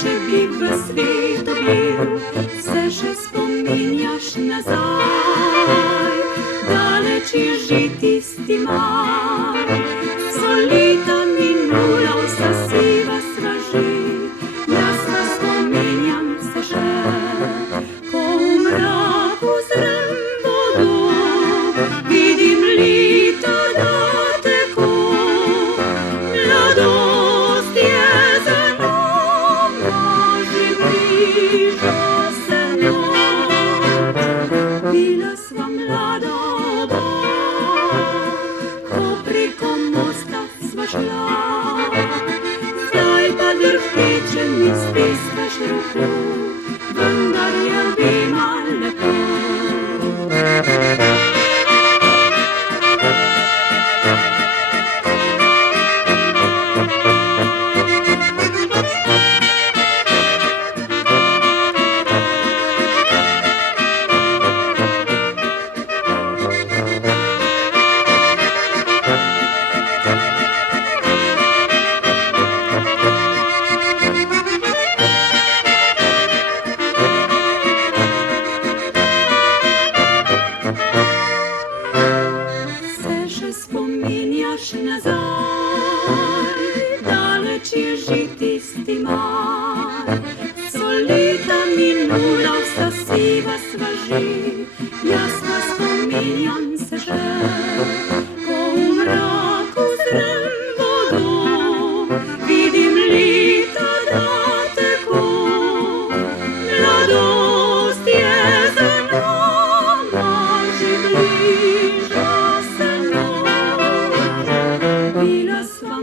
če bi v svetu bil, se še spominjaš nazaj. Daleč je že tisti maj, so leta minula, vsa siva sva že. Jaz pa spominjam se še, ko v mraku zrem vodo, vidim leta da teko. Mladost je za nama, že bliža se noč. Bila sva mlada oba, ko preko mosta sva šla. Zdaj pa drhtiče mi stiskaš roko, vendar je vima lepo. Spominjaš nazaj, daleč je že tisti maj, so leta minula, vsa siva sva že. Jaz pa spominjam se še, ko v mraku zrem vodo, vidim leta da teko. Mladost je za nama, že bliža se noč. Bila sva